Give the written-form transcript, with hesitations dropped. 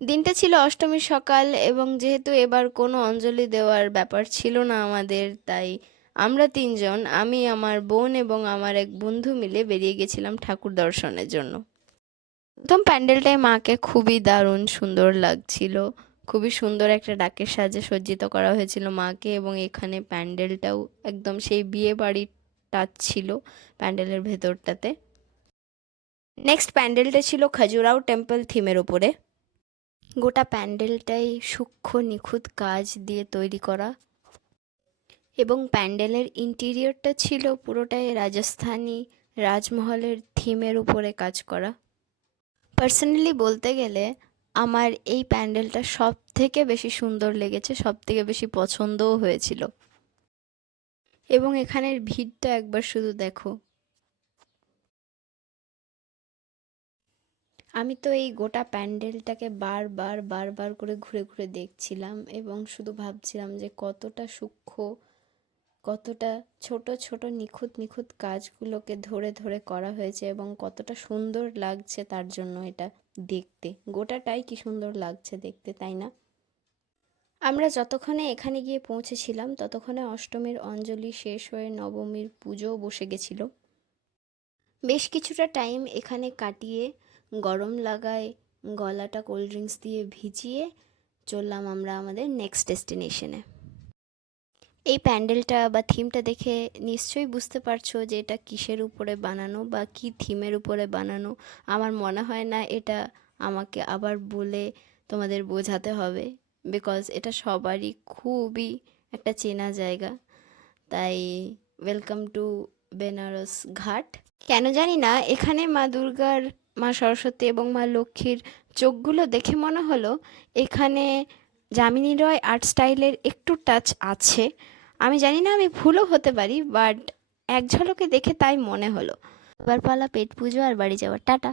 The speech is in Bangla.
দিনটা ছিল অষ্টমীর সকাল এবং যেহেতু এবার কোনো অঞ্জলি দেওয়ার ব্যাপার ছিল না আমাদের, তাই আমরা তিনজন, আমি, আমার বোন এবং আমার এক বন্ধু মিলে বেরিয়ে গেছিলাম ঠাকুর দর্শনের জন্য। প্রথম প্যান্ডেলটায় মাকে খুবই দারুণ সুন্দর লাগছিল। খুবই সুন্দর একটা ডাকের সাজে সজ্জিত করা হয়েছিল মাকে, এবং এখানে প্যান্ডেলটাও একদম সেই বিয়ে বাড়ির টাচ ছিল প্যান্ডেলের ভেতরটাতে। নেক্সট প্যান্ডেলটা ছিল খাজুরাও টেম্পল থিমের উপরে। গোটা প্যান্ডেলটাই সূক্ষ্ম নিখুঁত কাজ দিয়ে তৈরি করা, এবং প্যান্ডেলের ইন্টিরিয়রটা ছিল পুরোটাই রাজস্থানী রাজমহলের থিমের উপরে কাজ করা। পার্সোনালি বলতে গেলে আমার এই প্যান্ডেলটা সব থেকে বেশি সুন্দর লেগেছে, সব থেকে বেশি পছন্দও হয়েছিল। এবং এখানের ভিড়টা একবার শুধু দেখো। আমি তো এই গোটা প্যান্ডেলটাকে বারবার বারবার করে ঘুরে ঘুরে দেখছিলাম এবং শুধু ভাবছিলাম যে কতটা সূক্ষ্ম, কতটা ছোট ছোট নিখুঁত নিখুঁত কাজগুলোকে ধরে ধরে করা হয়েছে এবং কতটা সুন্দর লাগছে তার জন্য এটা দেখতে। গোটাটাই কি সুন্দর লাগছে দেখতে, তাই না? আমরা যতক্ষণে এখানে গিয়ে পৌঁছেছিলাম ততক্ষণে অষ্টমীর অঞ্জলি শেষ হয়ে নবমীর পুজোও বসে গেছিল। বেশ কিছুটা টাইম এখানে কাটিয়ে গরম লাগায় গলাটা কোল্ড ড্রিঙ্কস দিয়ে ভিজিয়ে চললাম আমরা আমাদের নেক্সট ডেস্টিনেশনে। এই প্যান্ডেলটা বা থিমটা দেখে নিশ্চয়ই বুঝতে পারছো যে এটা কিসের উপরে বানানো বা কী থিমের উপরে বানানো। আমার মনে হয় না এটা আমাকে আবার বলে তোমাদের বোঝাতে হবে, বিকজ এটা সবারই খুবই একটা চেনা জায়গা। তাই ওয়েলকাম টু বেনারস ঘাট। কেন জানি না এখানে মা দুর্গার, মা সরস্বতী এবং মা লক্ষ্মীর চোখগুলো দেখে মনে হলো এখানে যামিনী রয় আর্ট স্টাইলের একটু টাচ আছে। আমি জানি না, আমি ভুলও হতে পারি, বাট এক ঝলকে দেখে তাই মনে হলো। এবার পালা পেট পুজো আর বাড়ি যাওয়ার। টাটা।